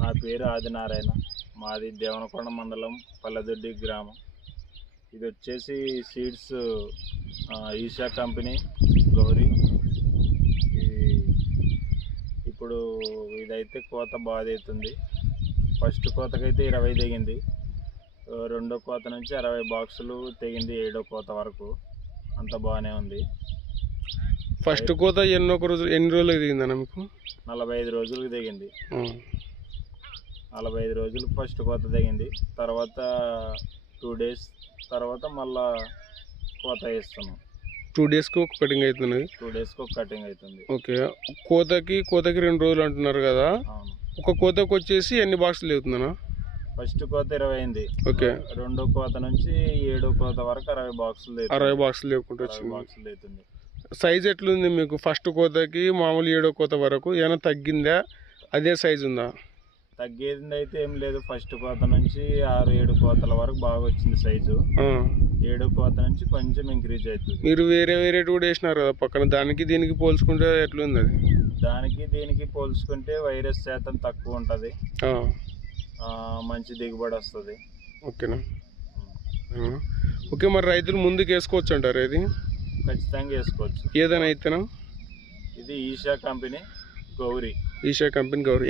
నా పేరు ఆదినారాయణ. మాది దేవనకొండ మండలం పల్లెదొడ్డి గ్రామం. ఇది వచ్చేసి సీడ్స్ ఈషా కంపెనీ గౌరీ. ఇప్పుడు ఇదైతే కోత బాగా అవుతుంది. ఫస్ట్ కోతకైతే 20 తెగింది. రెండో కోత నుంచి 60 బాక్సులు తెగింది. 7వ కోత వరకు అంత బాగానే ఉంది. ఫస్ట్ కోత ఎన్ని రోజులకు దిగిందన్న మీకు? 45 రోజులకు దిగింది. 45 రోజులకు ఫస్ట్ కోత దిగింది. తర్వాత 2 డేస్ తర్వాత మళ్ళా కోత వేస్తున్నాం. 2 డేస్కి ఒక కటింగ్ అవుతుంది. 2 డేస్కి ఒక కటింగ్ అవుతుంది. ఓకే, కోతకి 2 రోజులు అంటున్నారు కదా. అవును. ఒక కోతకు వచ్చేసి ఎన్ని బాక్సులు అవుతుందన్నా? ఫస్ట్ కోత 20 అయింది. ఓకే. రెండో కోత నుంచి 7వ కోత వరకు 60 బాక్సులు 60 బాక్సులు లేకుండా వచ్చింది. బాక్సులు అవుతుంది. సైజ్ ఎట్లుంది మీకు? ఫస్ట్ కోతకి మామూలు 7వ కోత వరకు ఏమైనా తగ్గిందా? అదే సైజు ఉందా? తగ్గేది అయితే ఏం లేదు. ఫస్ట్ కోత నుంచి 6-7 కోతల వరకు బాగా వచ్చింది సైజు. 7వ కోత నుంచి కొంచెం ఇంక్రీజ్ అవుతుంది. మీరు వేరే కూడా వేసినారు కదా పక్కన, దానికి దీనికి పోల్చుకుంటే ఎట్లుంది అది? దానికి దీనికి పోల్చుకుంటే వైరస్ శాతం తక్కువ ఉంటుంది, మంచి దిగుబడి వస్తుంది. ఓకేనా? ఓకే, మరి రైతులు ముందుకు వేసుకోవచ్చు అంటారు? ఇది ఖచ్చితంగా వేసుకోవచ్చు. ఏదైనా అయితేనా? ఇది ఈషా కంపెనీ గౌరీ. ఈషా కంపెనీ గౌరీ.